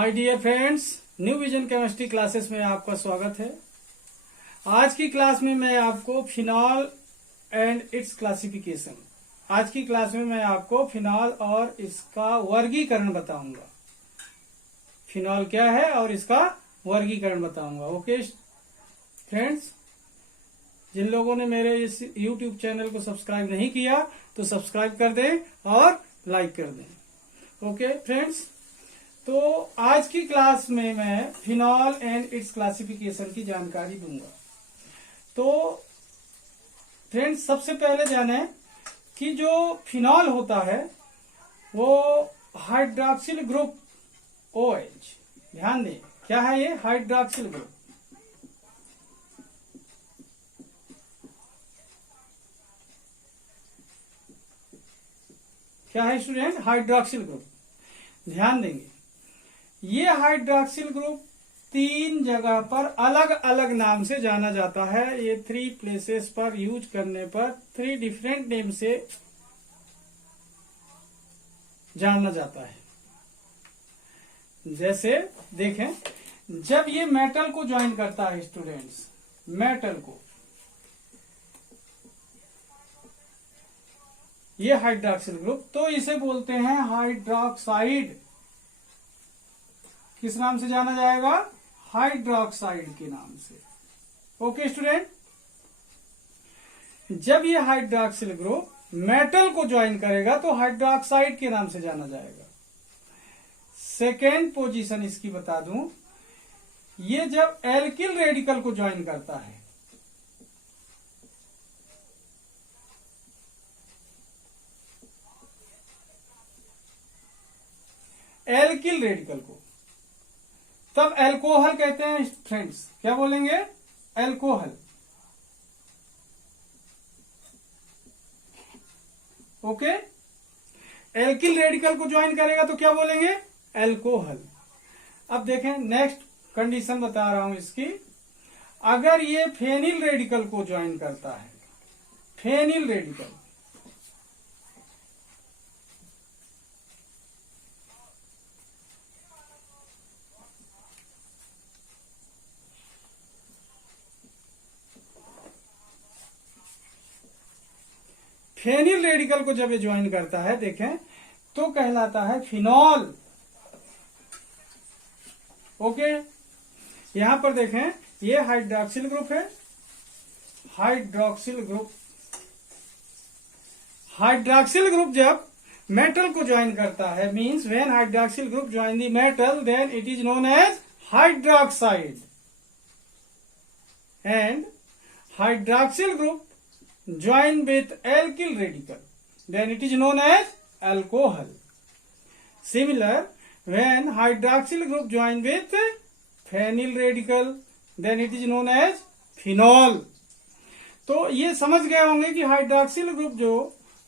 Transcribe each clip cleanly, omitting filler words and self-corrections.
My dear friends, new vision chemistry classes में आपका स्वागत है। आज की क्लास में मैं आपको फिनॉल एंड इट्स क्लासिफिकेशन आज की क्लास में मैं आपको फिनॉल और इसका वर्गीकरण बताऊंगा। फिनॉल क्या है और इसका वर्गीकरण बताऊंगा। ओके फ्रेंड्स, जिन लोगों ने मेरे इस YouTube चैनल को सब्सक्राइब नहीं किया तो सब्सक्राइब कर दें और लाइक कर दें। ओके फ्रेंड्स, तो आज की क्लास में मैं फिनॉल एंड इट्स क्लासिफिकेशन की जानकारी दूंगा। तो फ्रेंड्स, सबसे पहले जाने कि जो फिनॉल होता है वो हाइड्रॉक्सिल ग्रुप OH। ध्यान दें, क्या है ये हाइड्रॉक्सिल ग्रुप। क्या है स्टूडेंट? Hydroxyl group. ध्यान देंगे, ये हाइड्रॉक्सिल ग्रुप 3 जगह पर अलग अलग नाम से जाना जाता है। ये 3 प्लेसेस पर यूज करने पर 3 डिफरेंट नेम से जाना जाता है। जैसे देखें, जब ये मेटल को ज्वाइन करता है स्टूडेंट्स, मेटल को, ये हाइड्रॉक्सिल ग्रुप, तो इसे बोलते हैं हाइड्रॉक्साइड। किस नाम से जाना जाएगा? हाइड्रॉक्साइड के नाम से। ओके स्टूडेंट, जब ये हाइड्रॉक्सिल ग्रुप मेटल को ज्वाइन करेगा तो हाइड्रॉक्साइड के नाम से जाना जाएगा। सेकेंड पोजीशन इसकी बता दूं, ये जब एल्किल रेडिकल को ज्वाइन करता है, एल्किल रेडिकल को, तब एल्कोहल कहते हैं फ्रेंड्स। क्या बोलेंगे? एल्कोहल। ओके, एल्किल रेडिकल को ज्वाइन करेगा तो क्या बोलेंगे? एल्कोहल। अब देखें, नेक्स्ट कंडीशन बता रहा हूं इसकी। अगर ये फेनिल रेडिकल को ज्वाइन करता है, फेनिल रेडिकल, फेनिल रेडिकल को जब ये ज्वाइन करता है, देखें, तो कहलाता है फिनॉल। ओके, यहां पर देखें, ये हाइड्रॉक्सिल ग्रुप है, हाइड्रॉक्सिल ग्रुप। हाइड्रॉक्सिल ग्रुप जब मेटल को ज्वाइन करता है, means when hydroxyl group join the metal then it is known as hydroxide, and hydroxyl group join with alkyl radical, then it is known as alcohol. Similar, when hydroxyl group join with phenyl radical, then it is known as phenol. तो ये समझ गए होंगे कि hydroxyl group जो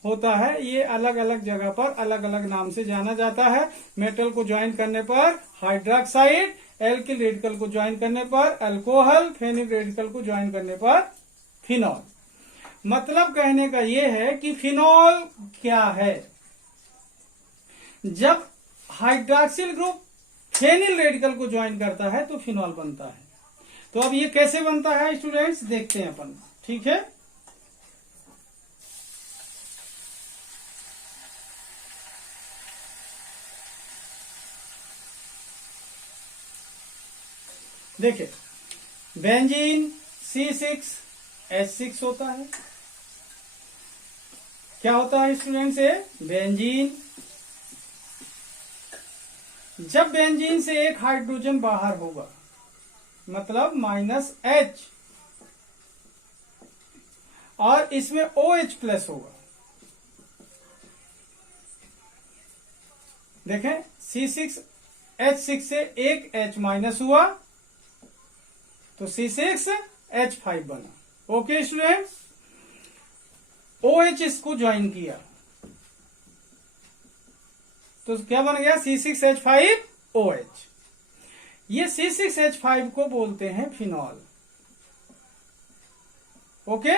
होता है ये अलग अलग जगह पर अलग अलग नाम से जाना जाता है। मेटल को ज्वाइन करने पर हाइड्रॉक्साइड, एल्किल रेडिकल को ज्वाइन करने पर अल्कोहल, फेनिल रेडिकल को ज्वाइन करने पर फिनॉल। मतलब कहने का यह है कि फिनॉल क्या है? जब हाइड्रॉक्सिल ग्रुप फेनिल रेडिकल को ज्वाइन करता है तो फिनॉल बनता है। तो अब ये कैसे बनता है स्टूडेंट्स, देखते हैं अपन। ठीक है, देखिए, बेंजीन C6H6 होता है। क्या होता है स्टूडेंट्स? बेंजीन। जब बेंजीन से एक हाइड्रोजन बाहर होगा, मतलब -H, और इसमें OH+ होगा। देखें, C6H6 से एक H- हुआ तो C6H5 बना। ओके स्टूडेंट्स, OH इसको ज्वाइन किया तो क्या बन गया? C6H5OH। ये C6H5 को बोलते हैं फिनॉल। ओके,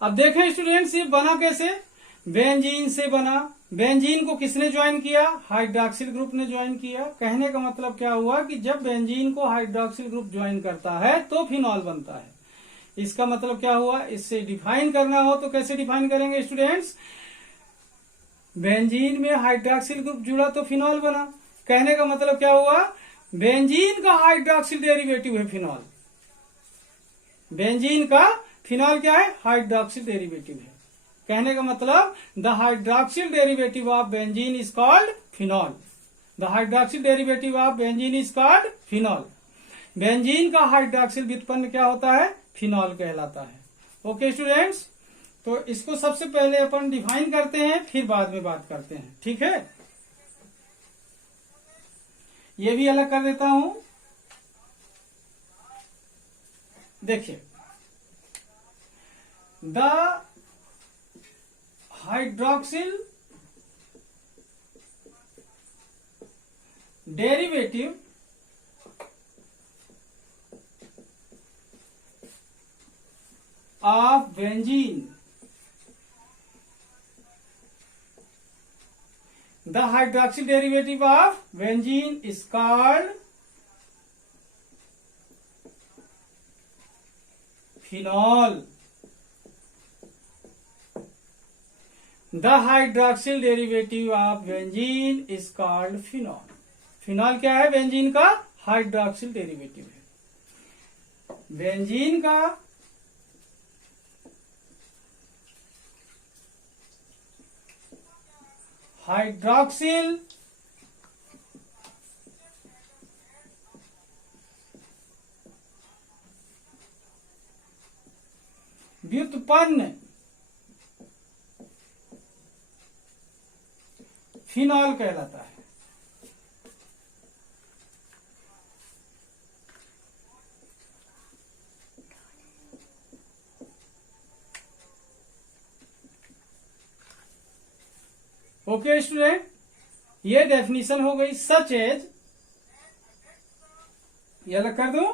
अब देखें स्टूडेंट्स, ये बना कैसे? बेंजीन से बना, बेंजीन को किसने ज्वाइन किया? हाइड्रॉक्सिल ग्रुप ने ज्वाइन किया। कहने का मतलब क्या हुआ कि जब बेंजीन को हाइड्रॉक्सिल ग्रुप ज्वाइन करता है तो फिनॉल बनता है। इसका मतलब क्या हुआ? इससे डिफाइन करना हो तो कैसे डिफाइन करेंगे स्टूडेंट्स? बेंजीन में हाइड्रॉक्सिल ग्रुप जुड़ा तो फिनॉल बना। कहने का मतलब क्या हुआ? बेंजीन का हाइड्रॉक्सिल डेरिवेटिव है फिनॉल। बेंजीन का फिनॉल क्या है? हाइड्रॉक्सिल डेरिवेटिव है। कहने का मतलब the hydroxyl derivative of benzene is called phenol. The hydroxyl derivative of benzene is called phenol. Benzene का हाइड्रॉक्सिल व्युत्पन्न क्या होता है? फिनॉल कहलाता है। ओके स्टूडेंट्स, तो इसको सबसे पहले अपन डिफाइन करते हैं, फिर बाद में बात करते हैं। ठीक है, ये भी अलग कर देता हूं। देखिए, the hydroxyl derivative of benzene, the hydroxyl derivative of benzene is called phenol. The hydroxyl derivative of benzene is called phenol. Phenol क्या है? बेंजीन का हाइड्रॉक्सिल डेरिवेटिव है। बेंजीन का हाइड्रॉक्सिल व्युत्पन्न फिनॉल कहलाता है। ओके स्टूडेंट, ये डेफिनेशन हो गई। सच एज, ये अलग कर दूं,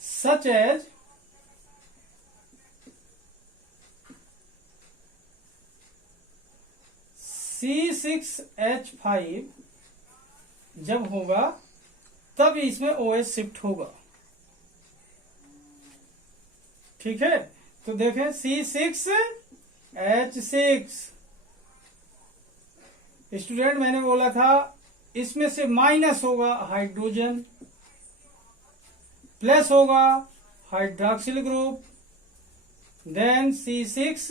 सच एज C6H5 जब होगा तब इसमें OH शिफ्ट होगा। ठीक है, तो देखें C6H6 स्टूडेंट, मैंने बोला था इसमें से माइनस होगा हाइड्रोजन, प्लस होगा hydroxyl group, then C6H5OH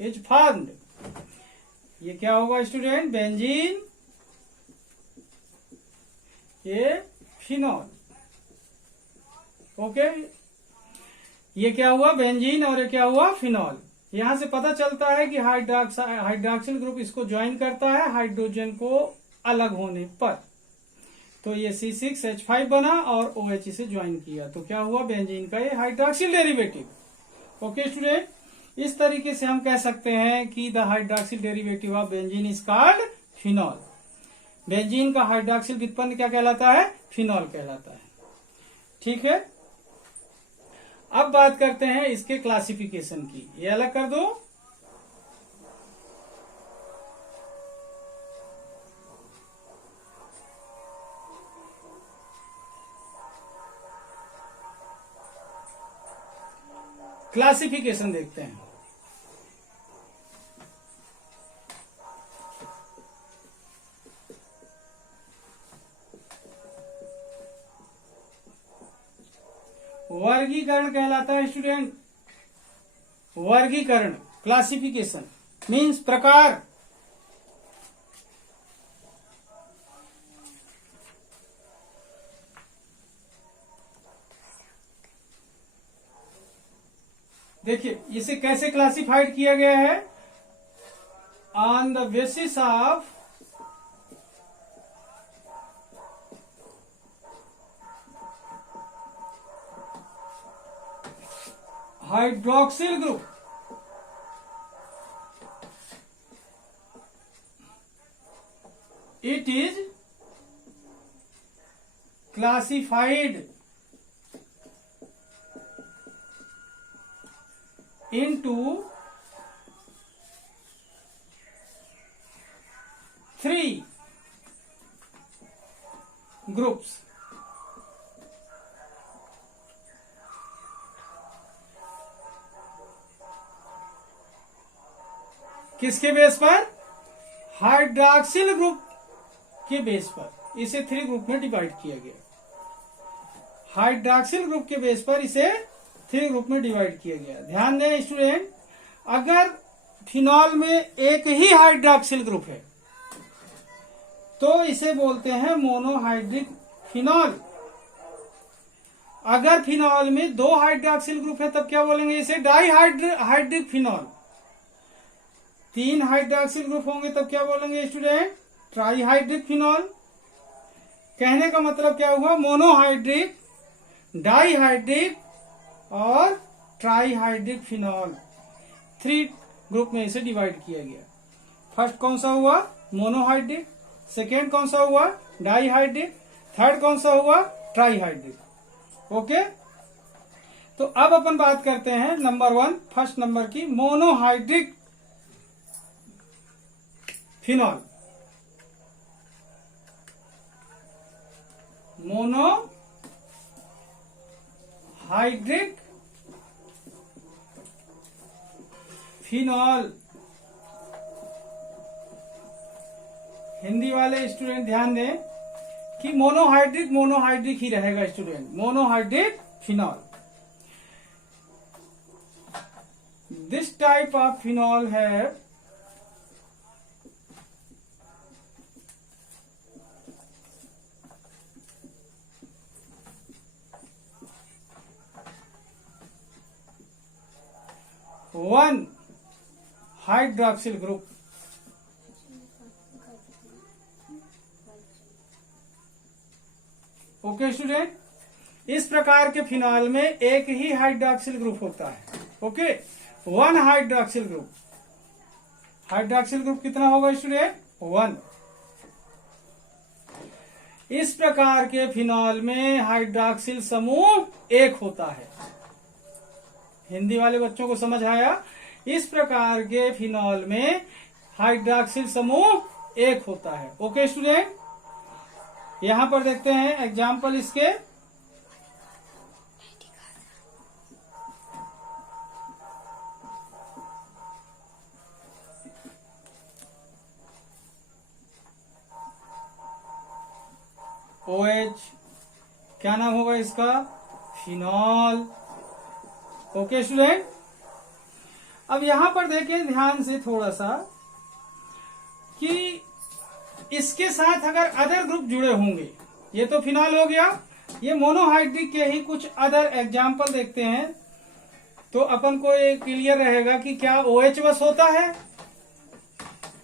is formed. ये क्या होगा स्टूडेंट? बेंजीन, ये फिनॉल। ओके, ये क्या हुआ? बेंजीन, और ये क्या हुआ? फिनॉल। यहां से पता चलता है कि हाइड्रॉक्सिल ग्रुप इसको ज्वाइन करता है हाइड्रोजन को अलग होने पर। तो ये C6H5 बना और OH से ज्वाइन किया, तो क्या हुआ? बेंजीन का ये हाइड्रॉक्सिल डेरिवेटिव। ओके स्टूडेंट, इस तरीके से हम कह सकते हैं कि the hydroxyl derivative of benzene is called phenol. Benzene का हाइड्रॉक्सिल व्युत्पन्न क्या कहलाता है? फिनॉल कहलाता है। ठीक है, अब बात करते हैं इसके क्लासिफिकेशन की। ये अलग कर दो। क्लासिफिकेशन देखते हैं। वर्गीकरण कहलाता है स्टूडेंट। वर्गीकरण, क्लासिफिकेशन मीन्स प्रकार। देखिए, इसे कैसे क्लासिफाइड किया गया है? On the basis of hydroxyl group, it is classified into 3 groups. किसके बेस पर? हाइड्रॉक्सिल ग्रुप के बेस पर इसे 3 ग्रुप में डिवाइड किया गया। हाइड्रॉक्सिल ग्रुप के बेस पर इसे 3 ग्रुप में डिवाइड किया गया। ध्यान दें स्टूडेंट, अगर फिनॉल में एक ही हाइड्रॉक्सिल ग्रुप है तो इसे बोलते हैं मोनोहाइड्रिक फिनॉल। अगर फिनॉल में 2 हाइड्रॉक्सिल ग्रुप है तब क्या बोलेंगे? इसे डाइहाइड्रिक फिनॉल। 3 हाइड्रॉक्सिल ग्रुप होंगे तब क्या बोलेंगे स्टूडेंट? Trihydric phenol. कहने का मतलब क्या हुआ? मोनोहाइड्रिक, डाइहाइड्रिक और ट्राइहाइड्रिक फिनॉल 3 ग्रुप में इसे डिवाइड किया गया। फर्स्ट कौन सा हुआ? मोनोहाइड्रिक। सेकेंड कौन सा हुआ? डाइहाइड्रिक। थर्ड कौन सा हुआ? ट्राइहाइड्रिक। ओके, तो अब अपन बात करते हैं नंबर 1 फर्स्ट नंबर की, monohydric phenol. Monohydric phenol. Hindi वाले स्टूडेंट ध्यान दें कि मोनोहाइड्रिक ही रहेगा student, monohydric phenol. This type of phenol है one hydroxyl group. Okay student, इस प्रकार के फिनॉल में एक ही हाइड्रॉक्सिल ग्रुप होता है। Okay, 1 hydroxyl group. Hydroxyl group कितना होगा स्टूडेंट? 1। इस प्रकार के फिनॉल में हाइड्रॉक्सिल समूह 1 होता है। हिंदी वाले बच्चों को समझ आया? इस प्रकार के फिनॉल में हाइड्रॉक्सिल समूह 1 होता है। ओके स्टूडेंट, यहां पर देखते हैं एग्जाम्पल इसके। OH, क्या नाम होगा इसका? फिनॉल। ओके स्टूडेंट, अब यहां पर देखें ध्यान से थोड़ा सा कि इसके साथ अगर अदर ग्रुप जुड़े होंगे, ये तो फिनॉल हो गया, ये मोनोहाइड्रिक के ही कुछ अदर एग्जाम्पल देखते हैं तो अपन को ये क्लियर रहेगा कि क्या OH बस होता है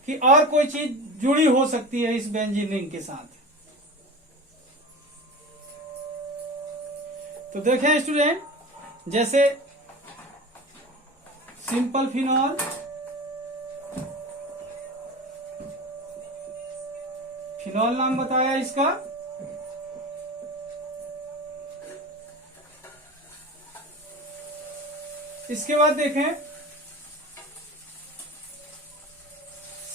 कि और कोई चीज जुड़ी हो सकती है इस बेंजीन रिंग के साथ। तो देखें स्टूडेंट, जैसे सिंपल फिनॉल, फिनॉल नाम बताया इसका। इसके बाद देखें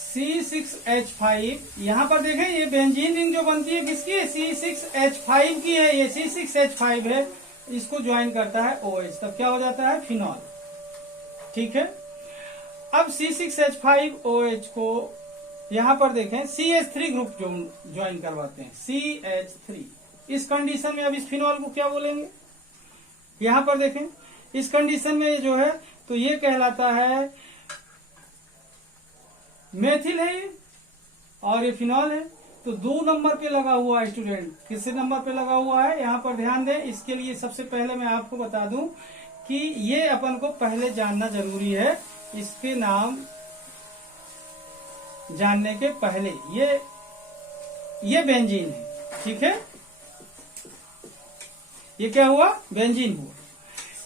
C6H5। यहां पर देखें ये बेंजीन रिंग जो बनती है किसकी है? C6H5 की है। ये C6H5 है, इसको ज्वाइन करता है OH, तब क्या हो जाता है? फिनॉल। ठीक है, अब C6H5OH को यहां पर देखें CH3 ग्रुप जो ज्वाइन करवाते हैं, CH3। इस कंडीशन में अब इस फिनॉल को क्या बोलेंगे? यहां पर देखें इस कंडीशन में जो है तो ये कहलाता है मेथिल है ये, और ये फिनॉल है। तो 2 नंबर पे लगा हुआ है स्टूडेंट। किस नंबर पे लगा हुआ है? यहां पर ध्यान दें। इसके लिए सबसे पहले मैं आपको बता दूं कि ये अपन को पहले जानना जरूरी है। इसके नाम जानने के पहले ये बेंजीन है। ठीक है, ये क्या हुआ? बेंजीन हुआ।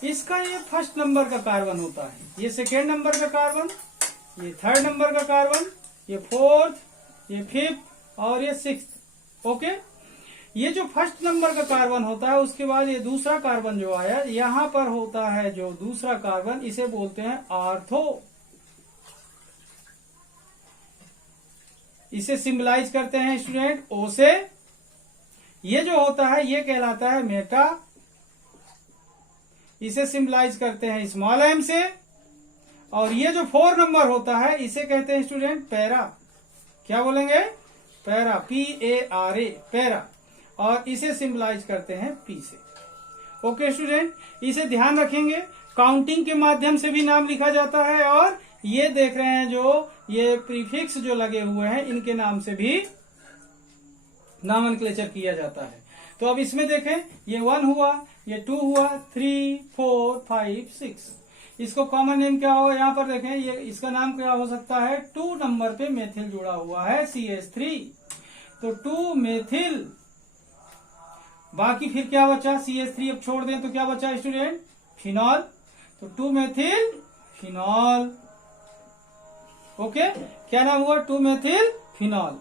इसका ये फर्स्ट नंबर का कार्बन होता है, ये सेकेंड नंबर का कार्बन, ये थर्ड नंबर का कार्बन, ये फोर्थ, ये फिफ्थ और ये सिक्स्थ। ओके, ये जो फर्स्ट नंबर का कार्बन होता है उसके बाद ये दूसरा कार्बन जो आया यहां पर होता है, जो दूसरा कार्बन इसे बोलते हैं आर्थो। इसे सिंबलाइज करते हैं स्टूडेंट ओ से। ये जो होता है ये कहलाता है मेटा। इसे सिंबलाइज करते हैं स्मॉल एम से। और ये जो 4 नंबर होता है इसे कहते हैं स्टूडेंट पैरा। क्या बोलेंगे? Para, PARA, para. और इसे सिंबलाइज करते हैं P से। ओके स्टूडेंट, इसे ध्यान रखेंगे। काउंटिंग के माध्यम से भी नाम लिखा जाता है और ये देख रहे हैं जो ये प्रीफिक्स जो लगे हुए हैं इनके नाम से भी नामनक्लेचर किया जाता है। तो अब इसमें देखें, ये 1 हुआ, ये 2 हुआ, 3, 4, 5, 6। इसको कॉमन नेम क्या होगा? यहाँ पर देखें, ये इसका नाम क्या हो सकता है? 2 नंबर पे मेथिल जुड़ा हुआ है CH3, तो 2 मेथिल। बाकी फिर क्या बचा? CH3 अब छोड़ दें तो क्या बचा स्टूडेंट? फिनॉल। तो 2 मेथिल फिनॉल। ओके, क्या नाम हुआ? 2 मेथिल फिनॉल।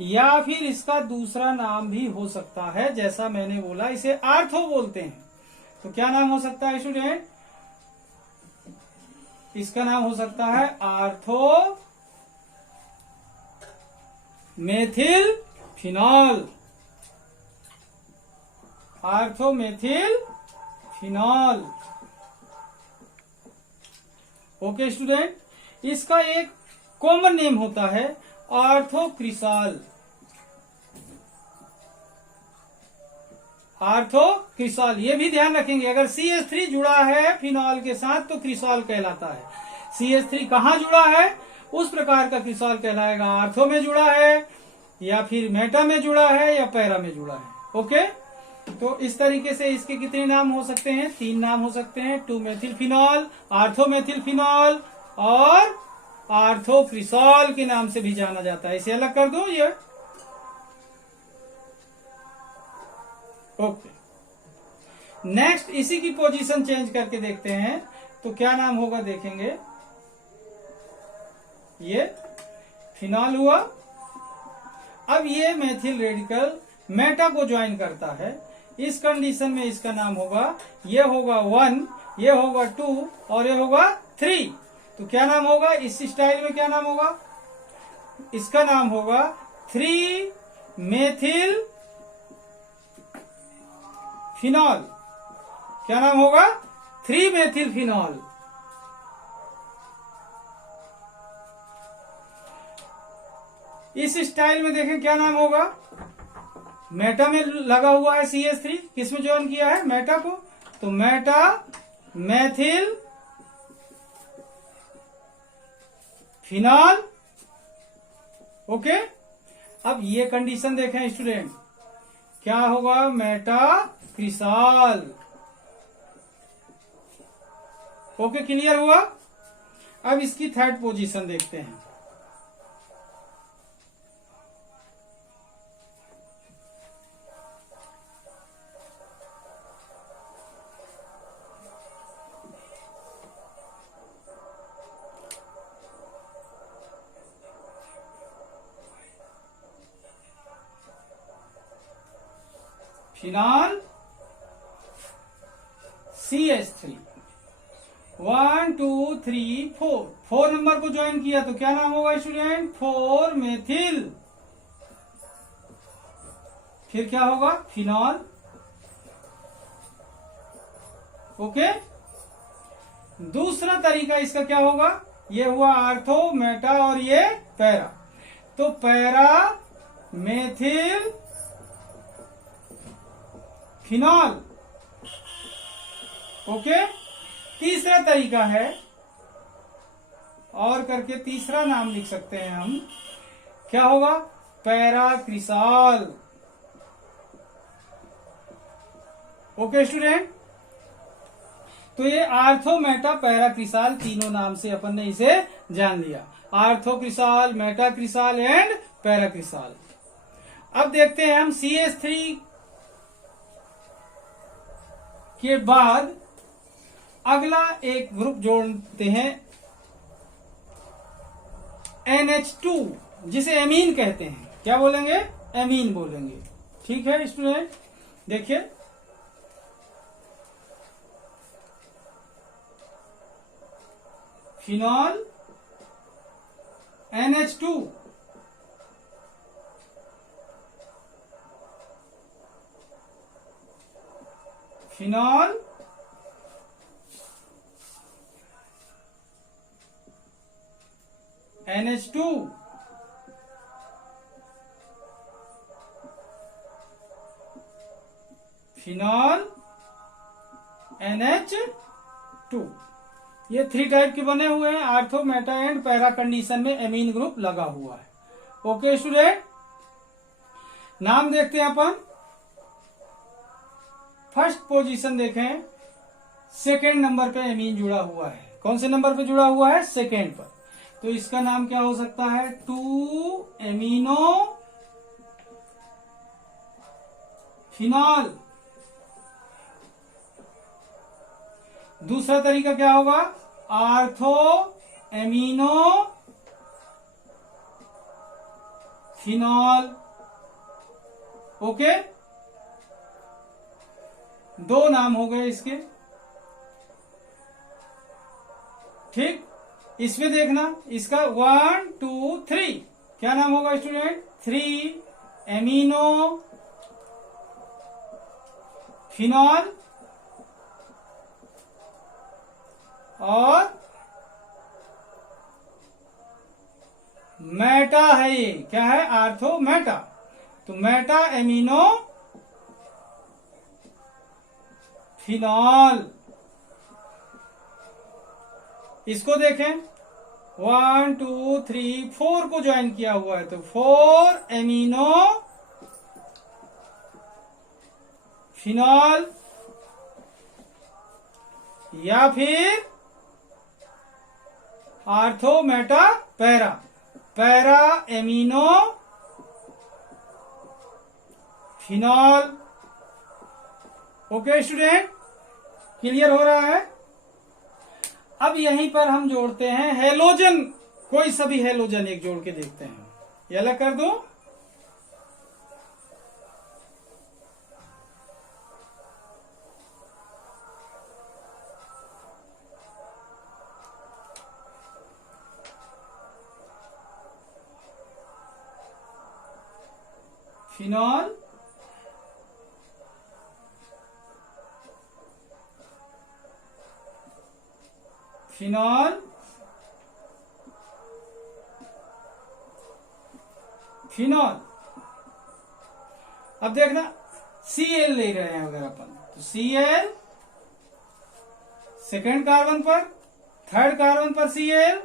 या फिर इसका दूसरा नाम भी हो सकता है, जैसा मैंने बोला इसे आर्थो बोलते हैं। तो क्या नाम हो सकता है स्टूडेंट? इसका नाम हो सकता है ortho methyl phenol. Ortho methyl phenol. Okay student, इसका एक कॉमन नेम होता है आर्थोक्रिसाल। आर्थोक्रिसाल, ये भी ध्यान रखेंगे। अगर CH3 जुड़ा है फिनॉल के साथ तो क्रिसॉल कहलाता है। CH3 कहाँ जुड़ा है उस प्रकार का क्रिसॉल कहलाएगा। आर्थो में जुड़ा है या फिर मेटा में जुड़ा है या पैरा में जुड़ा है। ओके, तो इस तरीके से इसके कितने नाम हो सकते हैं? 3 नाम हो सकते हैं। 2 methyl phenol, ortho methyl phenol और आर्थोक्रिसॉल के नाम से भी जाना जाता है। इसे अलग कर दो ये। ओके, नेक्स्ट इसी की पोजीशन चेंज करके देखते हैं तो क्या नाम होगा, देखेंगे। ये फिनॉल हुआ। अब ये मेथिल रेडिकल मेटा को ज्वाइन करता है। इस कंडीशन में इसका नाम होगा, ये होगा 1, ये होगा 2 और ये होगा 3। तो क्या नाम होगा इस स्टाइल में? क्या नाम होगा? इसका नाम होगा 3 मेथिल फिनॉल। क्या नाम होगा? 3 मेथिल फिनॉल। इस स्टाइल में देखें क्या नाम होगा? मेटा में लगा हुआ है CH3, किसमें ज्वाइन किया है? मेटा को। तो मेटा मेथिल फिनॉल। ओके, अब ये कंडीशन देखें स्टूडेंट, क्या होगा? मेटा क्रिसॉल। ओके, क्लियर हुआ? अब इसकी थर्ड पोजीशन देखते हैं। फिनॉल CH3 1 2 3 4 4 नंबर को ज्वाइन किया तो क्या नाम होगा स्टूडेंट? 4 मेथिल। फिर क्या होगा? फिनॉल। ओके, दूसरा तरीका इसका क्या होगा? ये हुआ आर्थो मेटा और ये पैरा। तो पैरा मेथिल फिनॉल। ओके, तीसरा तरीका है और करके तीसरा नाम लिख सकते हैं हम। क्या होगा? पैराक्रिसॉल। ओके स्टूडेंट, तो ये आर्थो मेटा पैराक्रिसॉल तीनों नाम से अपन ने इसे जान लिया। आर्थोक्रिसॉल, मेटाक्रिसॉल एंड पैराक्रिसॉल। अब देखते हैं हम CH3 के बाद अगला एक ग्रुप जोड़ते हैं NH2, जिसे एमीन कहते हैं। क्या बोलेंगे? एमीन बोलेंगे। ठीक है स्टूडेंट, देखिए phenol NH2, phenol NH2, phenol NH2, ये 3 टाइप के बने हुए हैं। Ortho, Meta and para condition में एमीन ग्रुप लगा हुआ है। ओके स्टूडेंट, नाम देखते हैं अपन। फर्स्ट पोजीशन देखें, सेकेंड नंबर पे एमीन जुड़ा हुआ है। कौन से नंबर पे जुड़ा हुआ है? सेकेंड पर। तो इसका नाम क्या हो सकता है? 2 एमिनो फिनॉल। दूसरा तरीका क्या होगा? Ortho amino phenol. ओके, 2 नाम हो गए इसके। ठीक, इसमें देखना, इसका 1 2 3 क्या नाम होगा स्टूडेंट? 3 एमिनो फिनॉल और मेटा है। ये क्या है? Ortho Meta. तो मेटा एमिनो फिनॉल। इसको देखें, 1 2 3 4 को ज्वाइन किया हुआ है, तो 4 एमिनो फिनॉल या फिर ortho Meta para, para amino phenol. Okay student, clear हो रहा है? अब यहीं पर हम जोड़ते हैं हेलोजन, कोई सभी हेलोजन एक जोड़ के देखते हैं। ये अलग कर दो। Phenol, phenol, phenol. अब देखना, Cl ले रहे हैं अगर अपन, तो Cl सेकेंड कार्बन पर, थर्ड कार्बन पर Cl,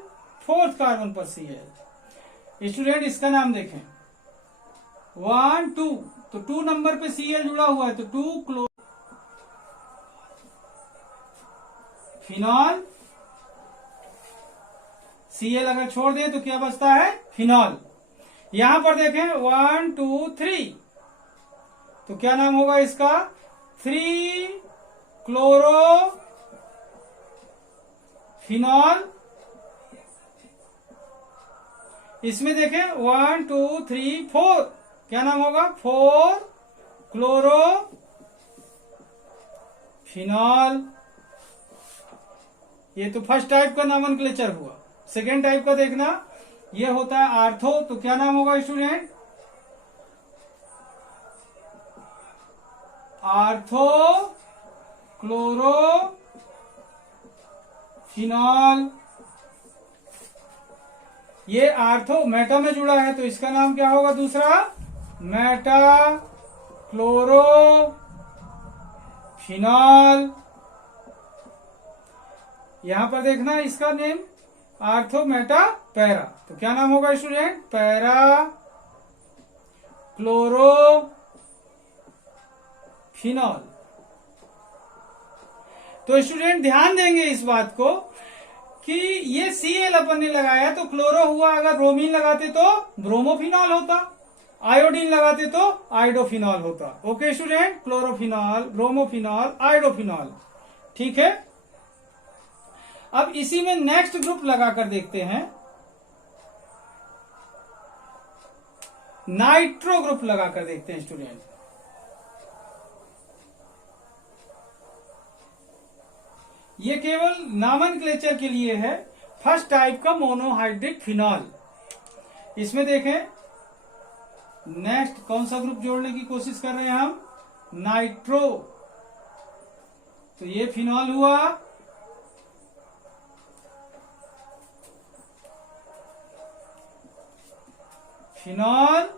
फोर्थ कार्बन पर Cl। स्टूडेंट इसका नाम देखें, 1 2, तो 2 नंबर पे Cl जुड़ा हुआ है, तो 2 क्लो फिनॉल। Cl अगर छोड़ दें तो क्या बचता है? फिनॉल। यहां पर देखें 1 2 3, तो क्या नाम होगा इसका? 3 क्लोरो फिनॉल। इसमें देखें 1 2 3 4, क्या नाम होगा? 4 क्लोरो फिनॉल। ये तो फर्स्ट टाइप का नॉमेनक्लेचर हुआ। सेकेंड टाइप का देखना, ये होता है आर्थो, तो क्या नाम होगा स्टूडेंट? Ortho chloro phenol. ये आर्थो मेटा में जुड़ा है, तो इसका नाम क्या होगा? दूसरा मेटा क्लोरो फिनॉल। यहां पर देखना, इसका नेम आर्थो मेटा पैरा, तो क्या नाम होगा स्टूडेंट? Para chloro phenol. तो स्टूडेंट ध्यान देंगे इस बात को कि ये Cl अपन ने लगाया तो क्लोरो हुआ, अगर ब्रोमीन लगाते तो ब्रोमोफिनॉल होता, आयोडीन लगाते तो आयोडोफिनॉल होता। Okay student, chlorophenol, bromophenol, iodophenol. ठीक है, अब इसी में नेक्स्ट ग्रुप लगाकर देखते हैं, नाइट्रो ग्रुप लगाकर देखते हैं स्टूडेंट। ये केवल नॉमेनक्लेचर के लिए है। फर्स्ट टाइप का मोनोहाइड्रिक फिनॉल। इसमें देखें नेक्स्ट कौन सा ग्रुप जोड़ने की कोशिश कर रहे हैं हम, नाइट्रो। तो ये फिनॉल हुआ। Phenol,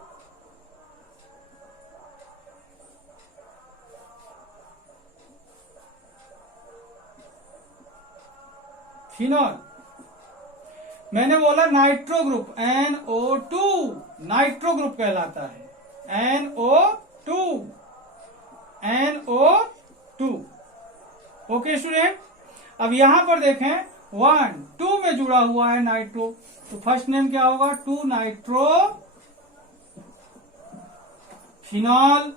phenol. मैंने बोला nitro group, NO2 nitro group कहलाता है। NO2, NO2। ओके स्टूडेंट, अब यहां पर देखें 1, 2 में जुड़ा हुआ है नाइट्रो, तो फर्स्ट नेम क्या होगा, 2 नाइट्रो फिनॉल।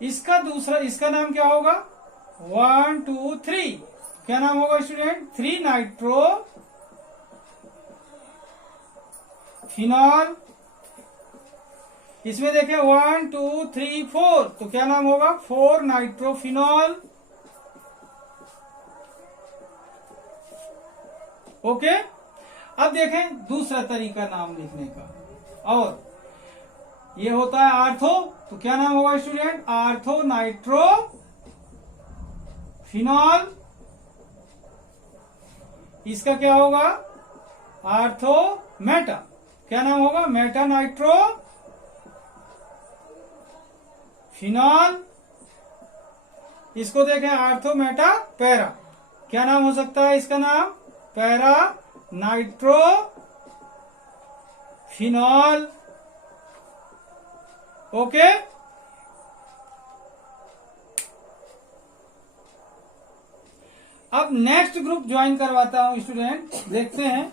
इसका नाम क्या होगा, 1, 2, 3। क्या नाम होगा स्टूडेंट, 3 नाइट्रो फिनॉल। इसमें देखें 1, 2, 3, 4, तो क्या नाम होगा, 4 नाइट्रोफिनॉल। ओके, अब देखें दूसरा तरीका नाम लिखने का, और ये होता है आर्थो। तो क्या नाम होगा स्टूडेंट, आर्थो नाइट्रो फिनॉल। इसका क्या होगा, आर्थो मेटा। क्या नाम होगा, मेटा नाइट्रो फिनॉल। इसको देखें आर्थो मेटा पैरा। क्या नाम हो सकता है इसका नाम, पैरा नाइट्रो फिनॉल। ओके, अब नेक्स्ट ग्रुप ज्वाइन करवाता हूं स्टूडेंट, देखते हैं।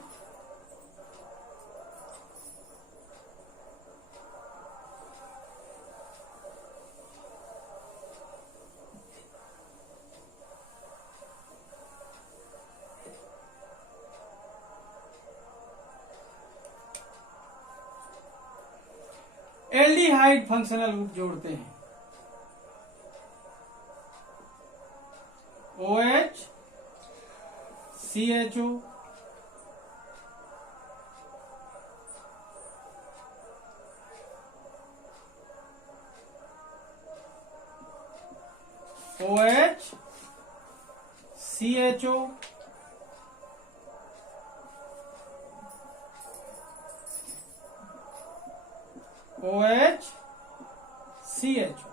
एल्डिहाइड फंक्शनल ग्रुप जोड़ते हैं। OH CHO, OH CHO, OH CHO।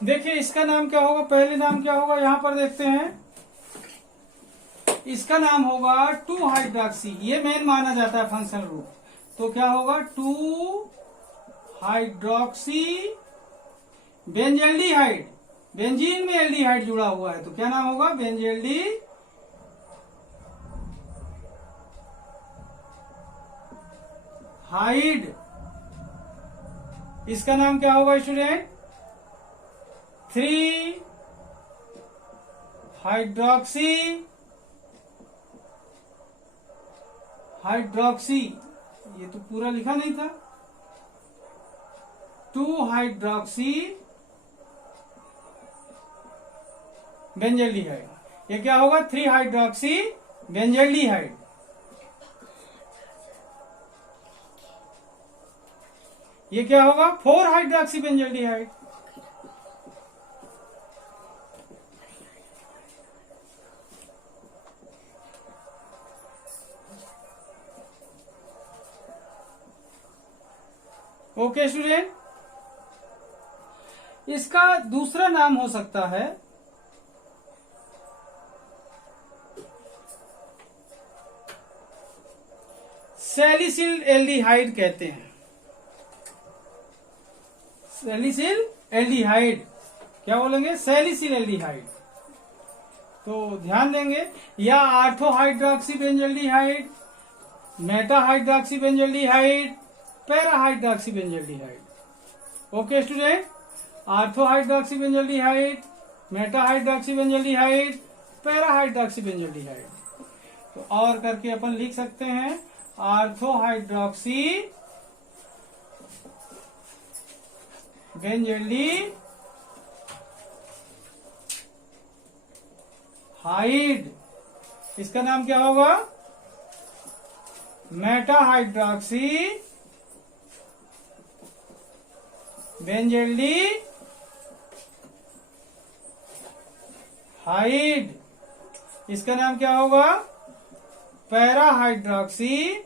देखिए इसका नाम क्या होगा, पहले नाम क्या होगा, यहां पर देखते हैं। इसका नाम होगा 2 हाइड्रॉक्सी। ये मेन माना जाता है फंक्शनल ग्रुप। तो क्या होगा, 2 हाइड्रॉक्सी बेंजल्डिहाइड। बेंजीन में एल्डिहाइड जुड़ा हुआ है, तो क्या नाम होगा, बेंजल्डिहाइड। इसका नाम क्या होगा स्टूडेंट, 3 हाइड्रॉक्सी ये तो पूरा लिखा नहीं था, 2 हाइड्रॉक्सी बेंजल्डिहाइड। ये क्या होगा, 3 हाइड्रॉक्सी बेंजल्डिहाइड। ये क्या होगा, 4 हाइड्रॉक्सी बेंजल्डिहाइड। ओके स्टूडेंट, इसका दूसरा नाम हो सकता है सैलिसिल एल्डिहाइड कहते हैं। सैलिसिल एल्डिहाइड, क्या बोलेंगे, सैलिसिल एल्डिहाइड। तो ध्यान देंगे, या ortho hydroxy benzaldehyde, Meta hydroxy benzaldehyde, para hydroxy benzaldehyde. Okay student, ortho hydroxy benzaldehyde, Meta hydroxy benzaldehyde, para hydroxy benzaldehyde. तो और करके अपन लिख सकते हैं, आर्थो हाइड्रॉक्सी बेंजल्डिहाइड, हाइड, इसका नाम क्या होगा? मेटा हाइड्रोक्सी बेंजेल्डी हाइड, इसका नाम क्या होगा? Para hydroxy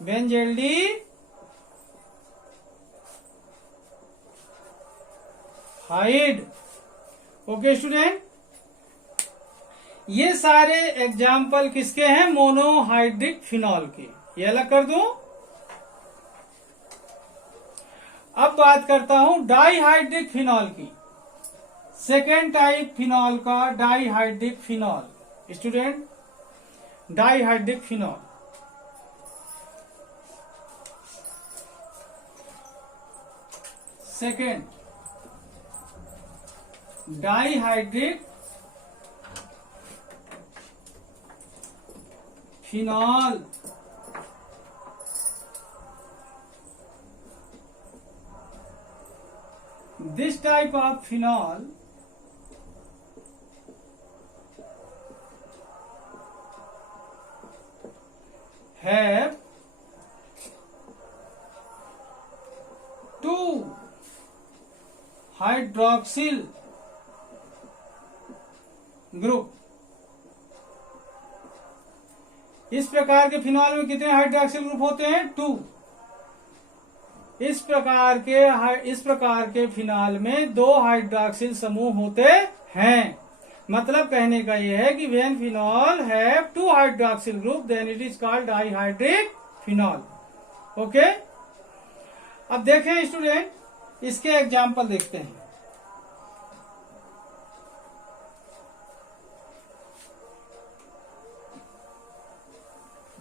benzaldehyde. Okay student, ये सारे एग्जाम्पल किसके हैं? मोनोहाइड्रिक फिनॉल के। ये अलग कर दूं। अब बात करता हूं डाईहाइड्रिक फिनॉल की। सेकेंड टाइप फिनॉल का dihydric phenol. Student, dihydric phenol, second dihydric phenol. This type of phenol have two hydroxyl group. इस प्रकार के फिनॉल में कितने हाइड्रोक्सिल ग्रुप होते हैं? 2। इस प्रकार के फिनॉल में 2 हाइड्रोक्सिल समूह होते हैं। मतलब कहने का यह है कि when phenol have 2 hydroxyl group then it is called dihydric phenol. Okay, अब देखें स्टूडेंट, इसके एग्जाम्पल देखते हैं।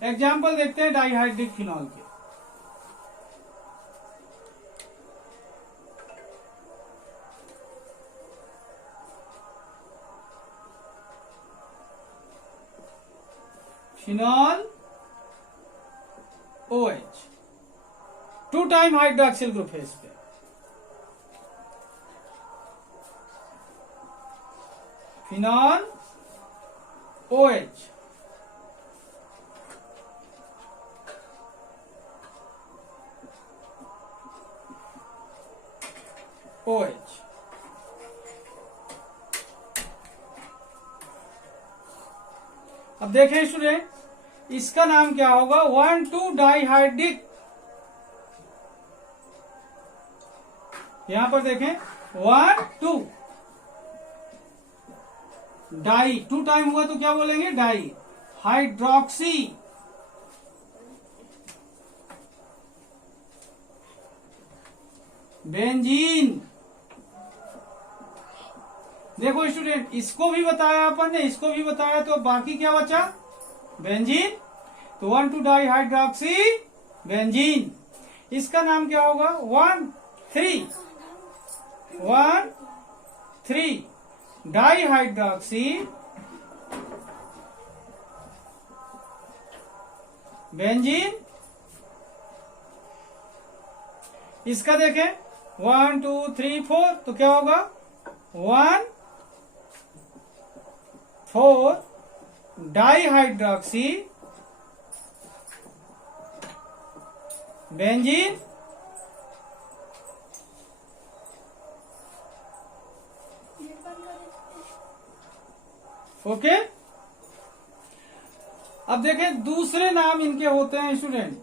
एग्जाम्पल देखते हैं डाईहाइड्रिक फिनॉल के। Phenol OH 2 time hydroxyl group है इस पे। फिनॉल OH OH अब देखें स्टूडेंट, इसका नाम क्या होगा? 1,2 डाईहाइड्रिक। यहां पर देखें 1,2 डाई, 2 टाइम हुआ तो क्या बोलेंगे? Di hydroxy benzene. देखो स्टूडेंट, इसको भी बताया अपन ने, इसको भी बताया, तो बाकी क्या बचा? बेंजीन। तो 1,2 डाईहाइड्रोक्सी बेंजीन। इसका नाम क्या होगा? 1,3 डाईहाइड्रोक्सी बेंजीन। इसका देखें 1 2 3 4, तो क्या होगा? 1,4 डाईहाइड्रोक्सी बेंजीन। ओके, अब देखें दूसरे नाम इनके होते हैं स्टूडेंट।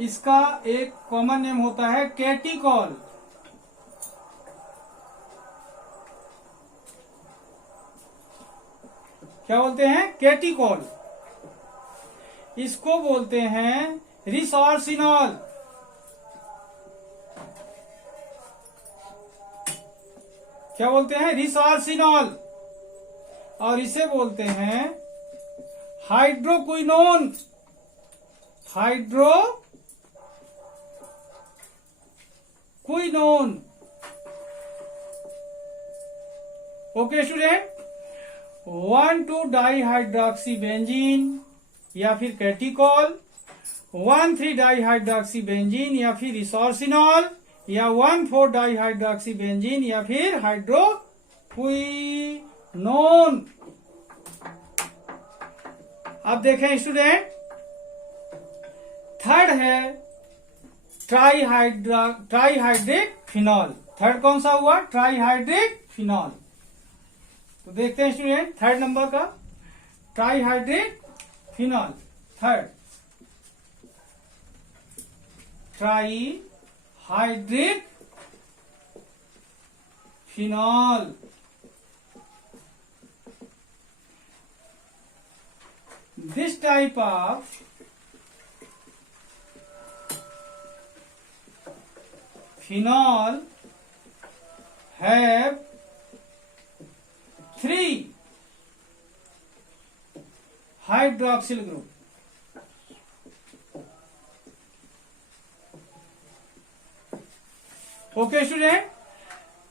इसका एक कॉमन नेम होता है कैटिकॉल। क्या बोलते हैं? कैटिकॉल। इसको बोलते हैं रिसोर्सिनॉल। क्या बोलते हैं? रिसोर्सिनॉल। और इसे बोलते हैं hydroquinone. Hydroquinone. Okay student, 1,2 dihydroxy benzene या फिर कैटिकॉल, 1,3 डाईहाइड्रोक्सी बेंजीन या फिर रिसोर्सिनॉल, या 1,4 डाइहाइड्रोक्सी बेंजीन या फिर हाइड्रोक्विनोन। अब देखें स्टूडेंट, थर्ड है ट्राईहाइड्रिक फिनॉल। थर्ड कौन सा हुआ? Trihydric phenol. तो देखते हैं स्टूडेंट थर्ड नंबर का trihydric phenol. Third trihydric phenol. This type of phenol have 3 hydroxyl group। Okay student,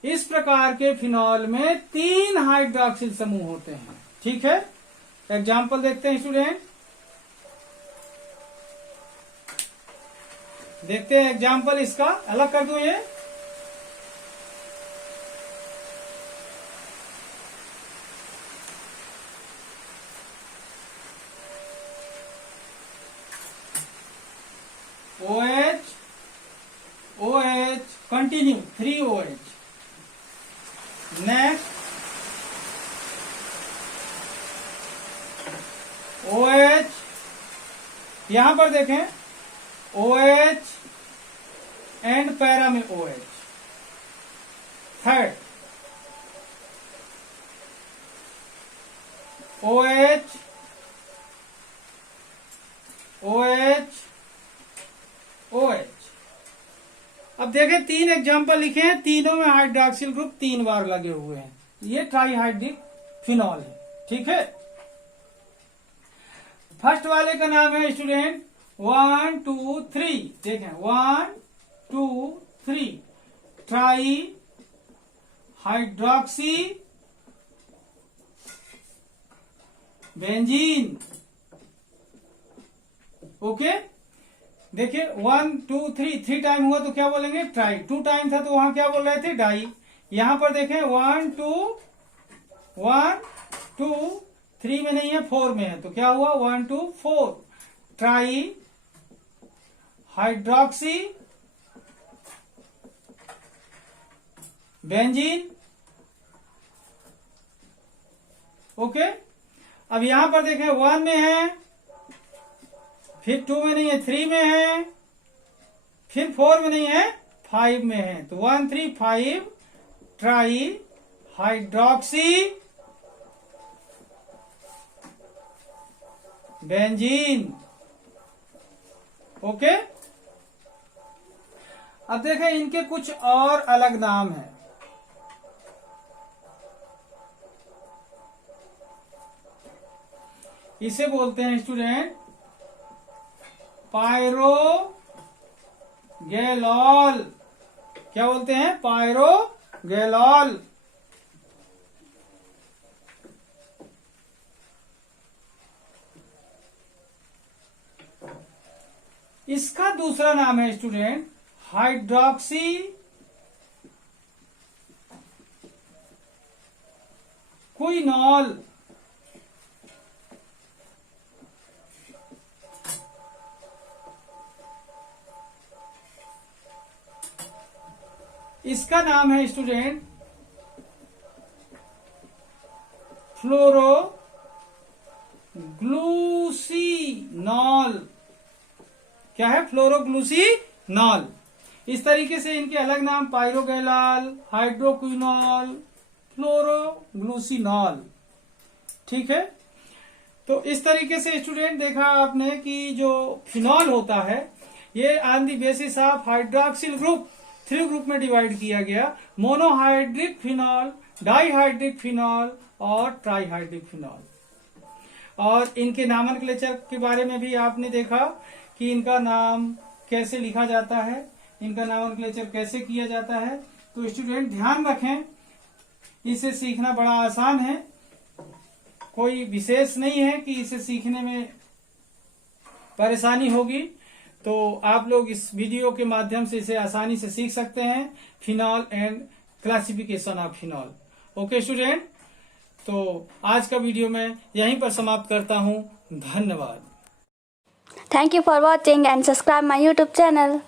इस प्रकार के फिनॉल में 3 हाइड्रोक्सिल समूह होते हैं। ठीक है, एग्जाम्पल देखते हैं स्टूडेंट, देखते हैं एग्जाम्पल इसका। अलग कर दूं ये, OH OH continue 3 OH। Next OH, यहां पर देखें OH एंड पैरा में OH। Third OH OH OH। अब देखें 3 एग्जाम्पल लिखे हैं, तीनों में हाइड्रोक्सिल ग्रुप 3 बार लगे हुए हैं। ये ट्राईहाइड्रिक फिनॉल है। ठीक है, फर्स्ट वाले का नाम है स्टूडेंट 1 2 3। देखें 1 2 3 ट्राई हाइड्रोक्सी बेंजीन। ओके, देखिए 1 2 3 टाइम हुआ तो क्या बोलेंगे? ट्राई। 2 टाइम था तो वहां क्या बोल रहे थे? डाई। यहां पर देखें 1 2 3 में नहीं है, 4 में है, तो क्या हुआ? 1 2 4 ट्राई हाइड्रोक्सी बेंजीन। ओके, अब यहां पर देखें 1 में है, फिर 2 में नहीं है, 3 में है, फिर 4 में नहीं है, 5 में है, तो 1 3 5 ट्राई हाइड्रोक्सी बेंजीन। ओके, अब देखें इनके कुछ और अलग नाम है। इसे बोलते हैं स्टूडेंट पायरोगैलॉल। क्या बोलते हैं? पायरोगैलॉल। इसका दूसरा नाम है स्टूडेंट हाइड्रोक्सी क्विनॉल। इसका नाम है स्टूडेंट फ्लोरोग्लूसिनॉल। क्या है? फ्लोरोग्लूसिनॉल। इस तरीके से इनके अलग नाम पायरोगैलॉल, हाइड्रोक्विनॉल, फ्लोरोग्लूसिनॉल। ठीक है, तो इस तरीके से स्टूडेंट देखा आपने कि जो फिनॉल होता है ये on the basis of hydroxyl group 3 group में डिवाइड किया गया। मोनोहाइड्रिक फिनॉल, डाइहाइड्रिक फिनॉल और ट्राईहाइड्रिक फिनॉल। और इनके नामनक्लेचर के बारे में भी आपने देखा कि इनका नाम कैसे लिखा जाता है, इनका नामनक्लेचर कैसे किया जाता है। तो स्टूडेंट ध्यान रखें, इसे सीखना बड़ा आसान है, कोई विशेष नहीं है कि इसे सीखने में परेशानी होगी। तो आप लोग इस वीडियो के माध्यम से इसे आसानी से सीख सकते हैं, phenol and classification of phenol. Okay student, तो आज का वीडियो मैं यहीं पर समाप्त करता हूँ। धन्यवाद। Thank you for watching and subscribe my YouTube channel.